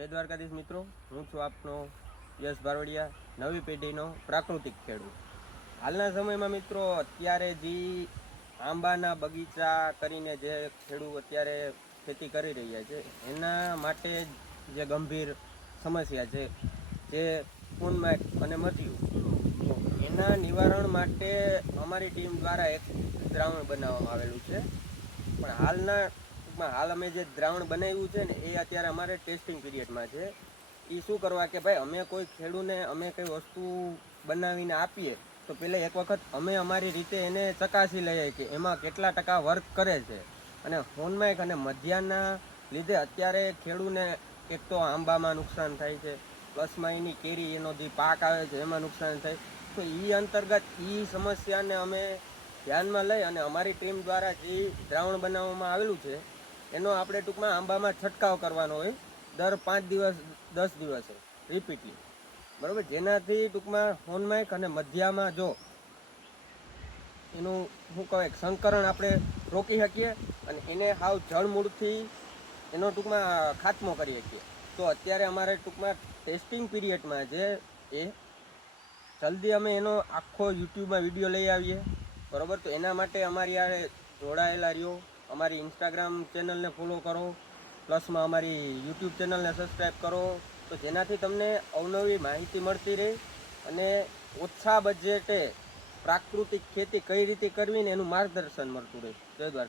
જય દ્વારકાધીશ મિત્રો, હું છું આપનો યશ બારવડિયા, નવી પેઢીનો પ્રાકૃતિક ખેડૂત. હાલના સમયમાં મિત્રો અત્યારે જે આંબાના બગીચા કરીને જે ખેડૂત અત્યારે ખેતી કરી રહ્યા છે એના માટે જે ગંભીર સમસ્યા છે જે ફૂનમાઇટ અને મધ્યુ, તો એના નિવારણ માટે અમારી ટીમ દ્વારા એક દ્રાવણ બનાવવામાં આવેલું છે. પણ હાલ અમે જે દ્રાવણ બનાવ્યું છે ને એ અત્યારે અમારે ટેસ્ટિંગ પીરિયડમાં છે. એ શું કરવા કે ભાઈ અમે કોઈ ખેડૂને અમે કઈ વસ્તુ બનાવીને આપીએ તો પહેલાં એક વખત અમે અમારી રીતે એને ચકાસી લઈએ કે એમાં કેટલા ટકા વર્ક કરે છે. અને હોનમાઇક અને મધ્યાના લીધે અત્યારે ખેડૂને એક તો આંબામાં નુકસાન થાય છે, પ્લસમાં એની કેરી એનો જે પાક આવે છે એમાં નુકસાન થાય. તો એ અંતર્ગત એ સમસ્યાને અમે ધ્યાનમાં લઈ અને અમારી ટીમ દ્વારા જે દ્રાવણ બનાવવામાં આવેલું છે એનો આપણે ટૂંકમાં આંબામાં છંટકાવ કરવાનો હોય દર 5 દિવસ 10 દિવસે રિપીટલી, બરાબર. જેનાથી ટૂંકમાં હોનમાઇક અને મધ્યામાં જો એનું શું કહેવાય સંકરણ આપણે રોકી શકીએ અને એને હાવ જળમૂળથી એનો ટૂંકમાં ખાત્મો કરી શકીએ. તો અત્યારે અમારે ટૂંકમાં ટેસ્ટિંગ પીરિયડમાં છે એ જલ્દી અમે એનો આખો યુટ્યુબમાં વિડીયો લઈ આવીએ, બરાબર. તો એના માટે અમારી આ જોડાયેલા રહ્યો, અમારી ઇન્સ્ટાગ્રામ ચેનલને ફોલો કરો, પ્લસમાં અમારી યુટ્યુબ ચેનલને સબસ્ક્રાઈબ કરો, તો જેનાથી તમને અવનવી માહિતી મળતી રહે અને ઓછા બજેટે પ્રાકૃતિક ખેતી કઈ રીતે કરવી ને એનું માર્ગદર્શન મળતું રહે. જય દ્વારકા.